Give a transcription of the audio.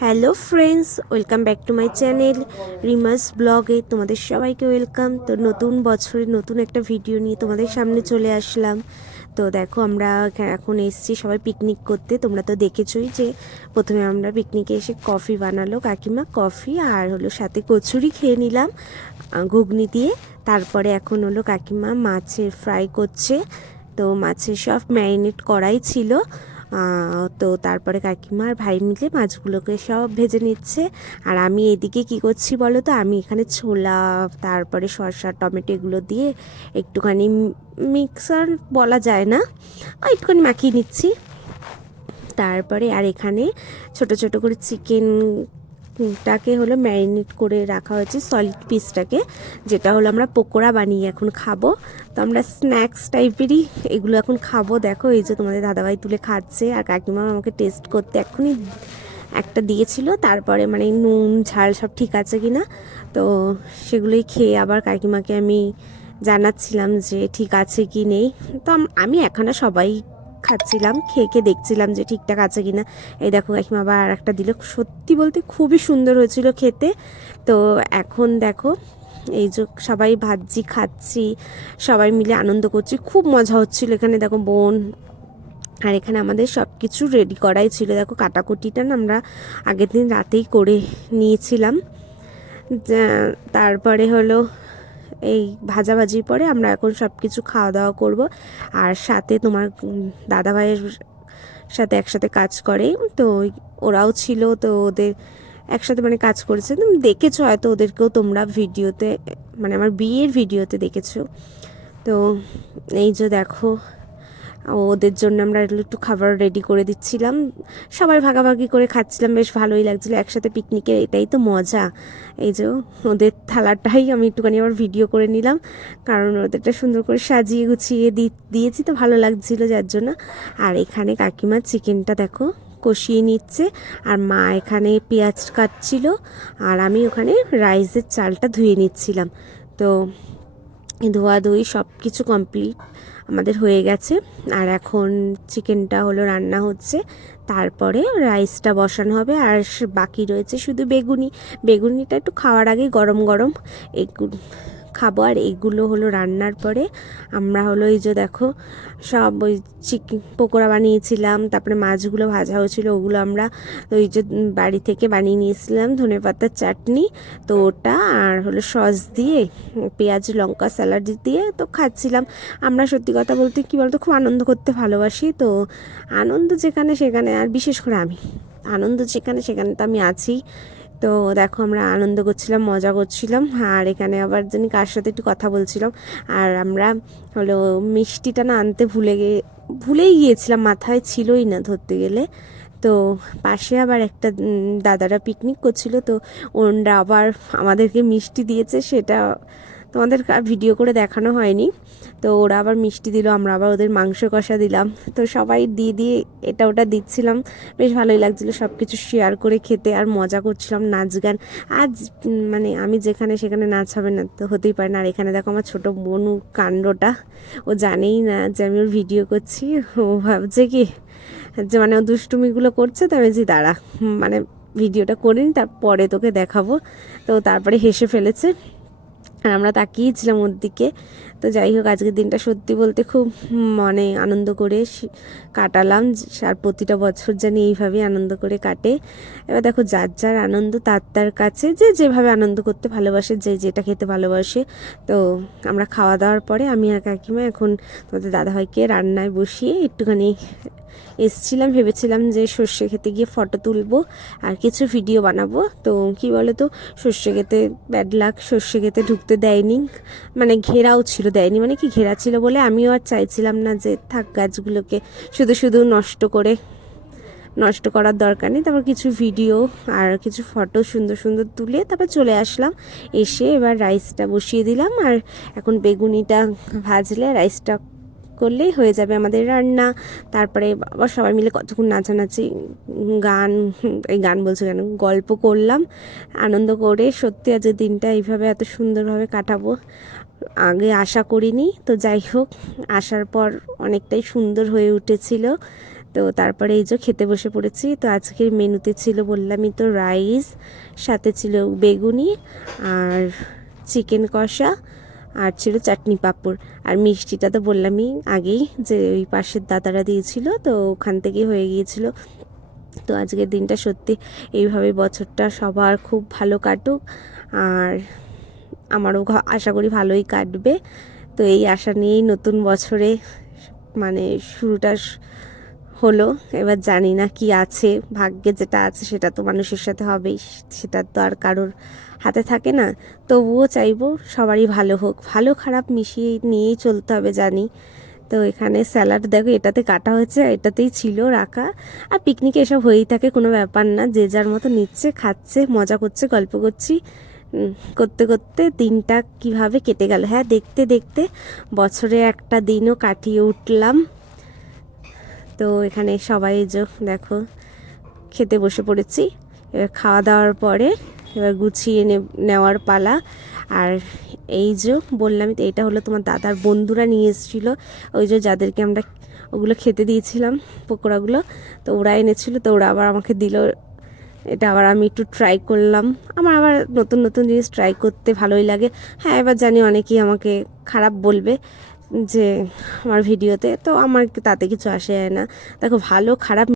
Hello friends, welcome back to my channel Rima's ব্লগে। তোমাদের সবাইকে ওয়েলকাম। তো নতুন বছরে নতুন একটা ভিডিও নিয়ে তোমাদের সামনে চলে আসলাম। তো দেখো, আমরা এখন এসেছি সবাই পিকনিক করতে। তোমরা তো দেখেছোই যে প্রথমে আমরা পিকনিকে এসে কফি বানালো কাকিমা, কফি আর হলো সাথে কচুরি খেয়ে নিলাম ঘুগনি দিয়ে। তারপরে এখন হলো কাকিমা মাছের ফ্রাই করছে। তো মাছের সব ম্যারিনেট করাই ছিল। তো তারপরে কাকিমা আর ভাই মিলে মাছগুলোকে সব ভেজে নিচ্ছে। আর আমি এদিকে কি করছি বলো তো, আমি এখানে ছোলা, তারপরে শসা, টমেটো এগুলো দিয়ে একটুখানি মিক্সার বলা যায় না, একটুখানি মাখিয়ে নিচ্ছি। তারপরে আর এখানে ছোট ছোট করে চিকেনটাকে হলো ম্যারিনেট করে রাখা হয়েছে, সলিড পিসটাকে, যেটা হলো আমরা পকোড়া বানিয়ে এখন খাবো। তো আমরা স্ন্যাক্স টাইপেরই এগুলো এখন খাবো। দেখো, এই যে তোমাদের দাদাভাই তুলে খাচ্ছে আর কাকিমা আমাকে টেস্ট করতে এক্ষুনি একটা দিয়েছিল। তারপরে মানে নুন ঝাল সব ঠিক আছে কিনা, তো সেগুলোই খেয়ে আবার কাকিমাকে আমি জানাচ্ছিলাম যে ঠিক আছে কি নেই। তো আমি এখানে সবাই খাচ্ছিলাম, খেয়ে খেয়ে দেখছিলাম যে ঠিকঠাক আছে কিনা। এই দেখো, কাকিমা আবার আর একটা দিল। সত্যি বলতে খুবই সুন্দর হয়েছিল খেতে। তো এখন দেখো, এই যে সবাই ভাজি খাচ্ছি, সবাই মিলে আনন্দ করছি, খুব মজা হচ্ছিল এখানে। দেখো বোন, আর এখানে আমাদের সব কিছু রেডি করাই ছিল। দেখো, কাটাকুটিটা না আমরা আগের দিন রাতেই করে নিয়েছিলাম। তারপরে হলো এই ভাজাভাজির পরে আমরা এখন সব কিছু খাওয়া দাওয়া করব। আর সাথে তোমার দাদাভাইয়ের সাথে একসাথে কাজ করে, তো ওরাও ছিল। তো ওদের একসাথে মানে কাজ করেছে, তুমি দেখেছো হয়তো ওদেরকেও তোমরা ভিডিওতে, মানে আমার বিয়ের ভিডিওতে দেখেছো। তো এই যে দেখো, ওদের জন্য আমরা একটু খাবার রেডি করে দিচ্ছিলাম, সবাই ভাগাভাগি করে খাচ্ছিলাম, বেশ ভালোই লাগছিলো একসাথে পিকনিকের, এটাই তো মজা। এই যে ওদের থালাটাই আমি একটুখানি আবার ভিডিও করে নিলাম, কারণ ওদেরটা সুন্দর করে সাজিয়ে গুছিয়ে দিয়েছি তো ভালো লাগছিলো যার জন্য। আর এখানে কাকিমার চিকেনটা দেখো কষিয়ে নিচ্ছে, আর মা এখানে পেঁয়াজ কাটছিল, আর আমি ওখানে রাইসের চালটা ধুয়ে নিচ্ছিলাম। তো ধোয়াধুয়ি সব কিছু কমপ্লিট আমাদের হয়ে গেছে। আর এখন চিকেনটা হলো রান্না হচ্ছে, তারপরে রাইসটা বসানো হবে। আর বাকি রয়েছে শুধু বেগুনিটা একটু খাওয়ার আগে গরম গরম খাবো। আর এইগুলো হলো রান্নার পরে আমরা হলো এই যে দেখো সব ওই চিকেন পকোড়া বানিয়েছিলাম, তারপরে মাছগুলো ভাজা হয়েছিল, ওগুলো আমরা ওই যে বাড়ি থেকে বানিয়ে নিয়েছিলাম ধনেপাতার চাটনি, তো ওটা আর হলো সস দিয়ে পেঁয়াজ লঙ্কা স্যালাড দিয়ে তো খাচ্ছিলাম। আমরা সত্যি কথা বলতে কী বলতো, খুব আনন্দ করতে ভালোবাসি। তো আনন্দ যেখানে সেখানে, আর বিশেষ করে আমি আনন্দ যেখানে সেখানে তো আমি আছি। তো দেখো, আমরা আনন্দ করছিলাম, মজা করছিলাম। আর এখানে আবার জানি কার সাথে একটু কথা বলছিলাম। আর আমরা হলো মিষ্টিটা না আনতে ভুলেই গিয়েছিলাম, মাথায় ছিলই না ধরতে গেলে। তো পাশে আবার একটা দাদারা পিকনিক করছিল, তো ওরা আবার আমাদেরকে মিষ্টি দিয়েছে, সেটা তোমাদের ভিডিও করে দেখানো হয়নি। তো ওরা আবার মিষ্টি দিল, আমরা আবার ওদের মাংস কষা দিলাম। তো সবাই দিয়ে এটা ওটা দিচ্ছিলাম, বেশ ভালোই লাগছিলো সব কিছু শেয়ার করে খেতে, আর মজা করছিলাম, নাচ গান। আজ মানে আমি যেখানে সেখানে নাচ হবে না তো হতেই পারে না। আর এখানে দেখো আমার ছোটো বোনু কাণ্ডটা, ও জানেই না যে আমি ওর ভিডিও করছি। ও ভাবছে কি যে মানে ও দুষ্টুমিগুলো করছে, তো আমি যে দাঁড়া মানে ভিডিওটা করিনি, তারপরে তোকে দেখাবো। তো তারপরে হেসে ফেলেছে, আর আমরা তাকিয়েছিলাম ওর দিকে। তো যাই হোক, আজকের দিনটা সত্যি বলতে খুব মানে আনন্দ করে কাটালাম। আর প্রতিটা বছর জানি এইভাবেই আনন্দ করে কাটে। এবার দেখো, যার যার আনন্দ তার তার কাছে, যে যেভাবে আনন্দ করতে ভালোবাসে, যে যেটা খেতে ভালোবাসে। তো আমরা খাওয়া দাওয়ার পরে আমি আর কাকিমা এখন তোমাদের দাদাভাইকে রান্নায় বসিয়ে একটুখানি এসছিলাম, ভেবেছিলাম যে সর্ষে খেতে গিয়ে ফটো তুলবো আর কিছু ভিডিও বানাবো। তো কি বলো তো, সর্ষে খেতে ব্যাড লাক, সর্ষে খেতে ঢুকতে দেয়নি, মানে ঘেরাও ছিল, দেয়নি মানে কি ঘেরা ছিল বলে আমিও আর চাইছিলাম না যে থাক গাছগুলোকে শুধু শুধু নষ্ট করার দরকার নেই। তারপর কিছু ভিডিও আর কিছু ফটো সুন্দর সুন্দর তুলে তারপর চলে আসলাম। এসে এবার রাইসটা বসিয়ে দিলাম, আর এখন বেগুনিটা ভাজলে রাইসটা করলেই হয়ে যাবে আমাদের রান্না। তারপরে আবার সবাই মিলে কতক্ষণ নাচানাচি, গান বলছে কেন, গল্প করলাম আনন্দ করে। সত্যি আজকের দিনটা এইভাবে এত সুন্দরভাবে কাটাবো আগে আশা করিনি। তো যাই হোক, আসার পর অনেকটাই সুন্দর হয়ে উঠেছিল। তো তারপরে এই যে খেতে বসে পড়েছি। তো আজকের মেনুতে ছিল বললামই তো রাইস, সাথে ছিল বেগুনি আর চিকেন কষা, আর ছিল চাটনি পাঁপড়। আর মিষ্টিটা তো বললামই আগেই যে ওই পাশের দাদারা দিয়েছিল, তো ওখান থেকেই হয়ে গিয়েছিল। তো আজকের দিনটা সত্যি এইভাবে বছরটা সবার খুব ভালো কাটুক, আর আমারও আশা করি ভালোই কাটবে। তো এই আশা নিয়েই নতুন বছরে মানে শুরুটা হলো। এবার জানি না কি আছে, ভাগ্যে যেটা আছে সেটা তো মানুষের সাথে হবেই, সেটা তো আর কারোর হাতে থাকে না। তবুও চাইবো সবারই ভালো হোক, ভালো খারাপ মিশিয়ে নিয়েই চলতে হবে জানি। তো এখানে স্যালাড দেখো এটাতে কাটা হয়েছে, এটাতেই ছিল রাখা। আর পিকনিকে এসব হয়েই থাকে, কোনো ব্যাপার না, যে যার মতো নিচ্ছে, খাচ্ছে, মজা করছে, গল্প করছি, করতে করতে দিনটা কিভাবে কেটে গেল। হ্যাঁ, দেখতে দেখতে বছরে একটা দিনও কাটিয়ে উঠলাম। তো এখানে সবাই যে দেখো খেতে বসে পড়েছি। এবার খাওয়া দাওয়ার পরে এবার গুছিয়ে নেওয়ার পালা। আর এই যে বললাম, তো এটা হলো তোমার দাদার বন্ধুরা নিয়ে এসেছিলো, ওই যে যাদেরকে আমরা ওগুলো খেতে দিয়েছিলাম পকোড়াগুলো, তো ওরা এনেছিল, তো ওরা আবার আমাকে দিল। এটা আবার আমি একটু ট্রাই করলাম, আমার আবার নতুন নতুন জিনিস ট্রাই করতে ভালোই লাগে। হ্যাঁ, এবার জানি অনেকেই আমাকে খারাপ বলবে যে আমার ভিডিওতে, তো আমার তাতে কিছু আসে যায় না। দেখো ভালো খারাপ